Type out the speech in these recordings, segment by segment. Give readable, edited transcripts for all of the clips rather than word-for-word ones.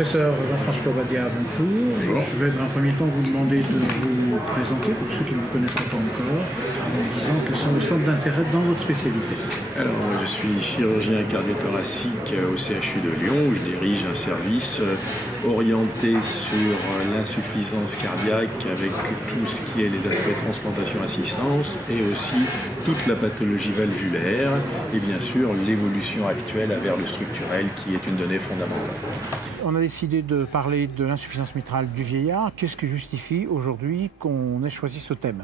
Professeur Jean-François Badia, bonjour. Bonjour. Je vais dans un premier temps vous demander de vous présenter pour ceux qui ne vous connaissent pas encore, en disant quels sont vos centres d'intérêt dans votre spécialité. Alors, je suis chirurgien cardiothoracique au CHU de Lyon, où je dirige un service orienté sur l'insuffisance cardiaque avec tout ce qui est les aspects transplantation-assistance et aussi toute la pathologie valvulaire et bien sûr l'évolution actuelle vers le structurel qui est une donnée fondamentale. On a décidé de parler de l'insuffisance mitrale du vieillard. Qu'est-ce qui justifie aujourd'hui qu'on ait choisi ce thème ?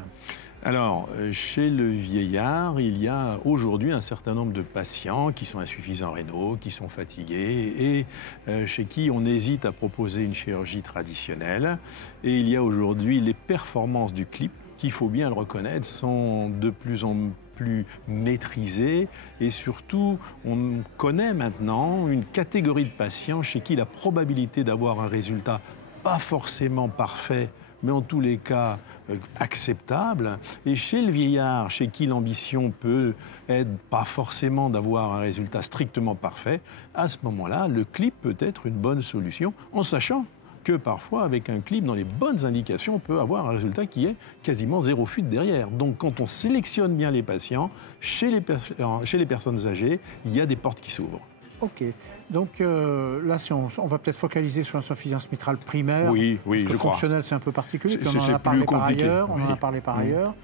Alors, chez le vieillard, il y a aujourd'hui un certain nombre de patients qui sont insuffisants rénaux, qui sont fatigués et chez qui on hésite à proposer une chirurgie traditionnelle. Et il y a aujourd'hui les performances du clip, qu'il faut bien le reconnaître, sont de plus en plus maîtrisées et surtout, on connaît maintenant une catégorie de patients chez qui la probabilité d'avoir un résultat pas forcément parfait, mais en tous les cas acceptable. Et chez le vieillard, chez qui l'ambition peut être pas forcément d'avoir un résultat strictement parfait, à ce moment-là, le clip peut être une bonne solution, en sachant que parfois, avec un clip, dans les bonnes indications, on peut avoir un résultat qui est quasiment zéro fuite derrière. Donc, quand on sélectionne bien les patients, chez les personnes âgées, il y a des portes qui s'ouvrent. Ok. Donc là, si on va peut-être focaliser sur l'insuffisance mitrale primaire. Oui, parce que je crois. Fonctionnel, c'est un peu particulier. Puis on en C'est a parlé plus par compliqué. ailleurs. On en a Oui. parlé par ailleurs.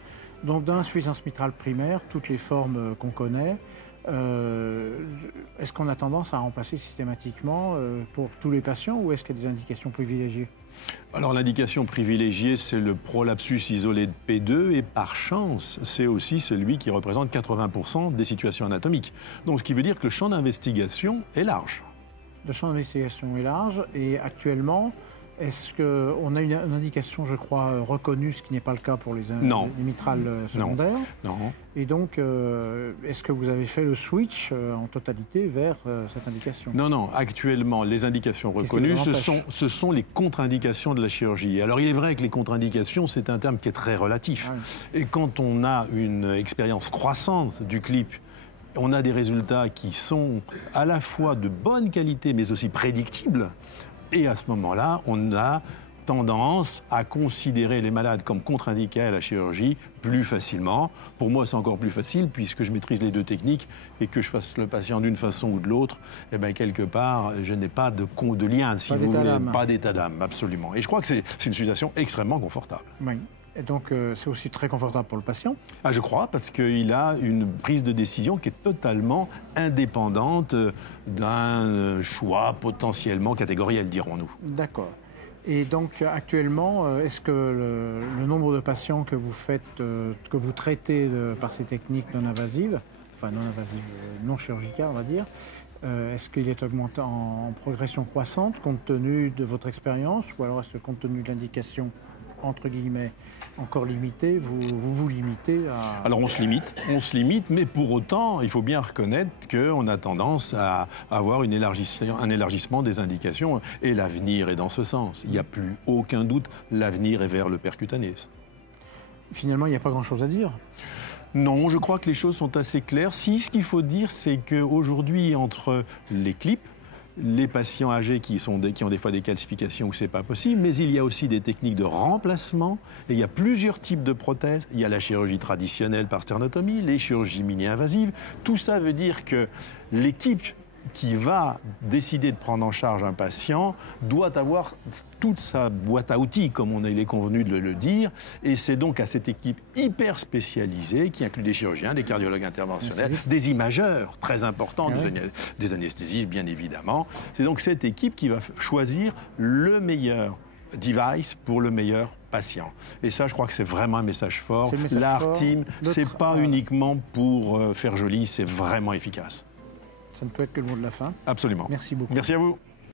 Donc, dans l'insuffisance mitrale primaire, toutes les formes qu'on connaît, est-ce qu'on a tendance à remplacer systématiquement pour tous les patients ou est-ce qu'il y a des indications privilégiées ? Alors l'indication privilégiée, c'est le prolapsus isolé de P2 et par chance, c'est aussi celui qui représente 80% des situations anatomiques. Donc ce qui veut dire que le champ d'investigation est large. Le champ d'investigation est large et actuellement, est-ce qu'on a une indication, je crois, reconnue, ce qui n'est pas le cas pour les mitrales secondaires ? Non. Et donc, est-ce que vous avez fait le switch en totalité vers cette indication ? Non. Actuellement, les indications reconnues, ce sont les contre-indications de la chirurgie. Alors, il est vrai que les contre-indications, c'est un terme qui est très relatif. Ah oui. Et quand on a une expérience croissante du clip, on a des résultats qui sont à la fois de bonne qualité, mais aussi prédictibles. Et à ce moment-là, on a tendance à considérer les malades comme contre-indiqués à la chirurgie plus facilement. Pour moi, c'est encore plus facile puisque je maîtrise les deux techniques et que je fasse le patient d'une façon ou de l'autre, eh bien, quelque part, je n'ai pas de lien, si vous voulez, pas d'état d'âme, absolument. Et je crois que c'est une situation extrêmement confortable. Oui. Et donc, c'est aussi très confortable pour le patient ? Ah, je crois, parce qu'il a une prise de décision qui est totalement indépendante d'un choix potentiellement catégoriel, dirons-nous. D'accord. Et donc, actuellement, est-ce que le nombre de patients que vous faites, que vous traitez par ces techniques non invasives, non chirurgicales, on va dire, est-ce qu'il est augmenté en progression croissante compte tenu de votre expérience ou alors est-ce que compte tenu de l'indication entre guillemets, encore limité, vous limitez à... Alors on se limite, mais pour autant, il faut bien reconnaître qu'on a tendance à avoir un élargissement des indications et l'avenir est dans ce sens. Il n'y a plus aucun doute, l'avenir est vers le percutané. Finalement, il n'y a pas grand-chose à dire. Non, je crois que les choses sont assez claires. Si ce qu'il faut dire, c'est qu'aujourd'hui, entre les clips, les patients âgés qui ont des fois des calcifications où c'est pas possible, mais il y a aussi des techniques de remplacement et il y a plusieurs types de prothèses. Il y a la chirurgie traditionnelle par sternotomie, les chirurgies mini-invasives. Tout ça veut dire que l'équipe qui va décider de prendre en charge un patient doit avoir toute sa boîte à outils, comme il est convenu de le dire, et c'est donc à cette équipe hyper spécialisée, qui inclut des chirurgiens, des cardiologues interventionnels, des imageurs très importants, des anesthésistes bien évidemment. C'est donc cette équipe qui va choisir le meilleur device pour le meilleur patient. Et ça, je crois que c'est vraiment un message fort. L'ART Team, c'est pas uniquement pour faire joli, c'est vraiment efficace. Ça ne peut être que le mot de la fin. Absolument. Merci beaucoup. Merci à vous.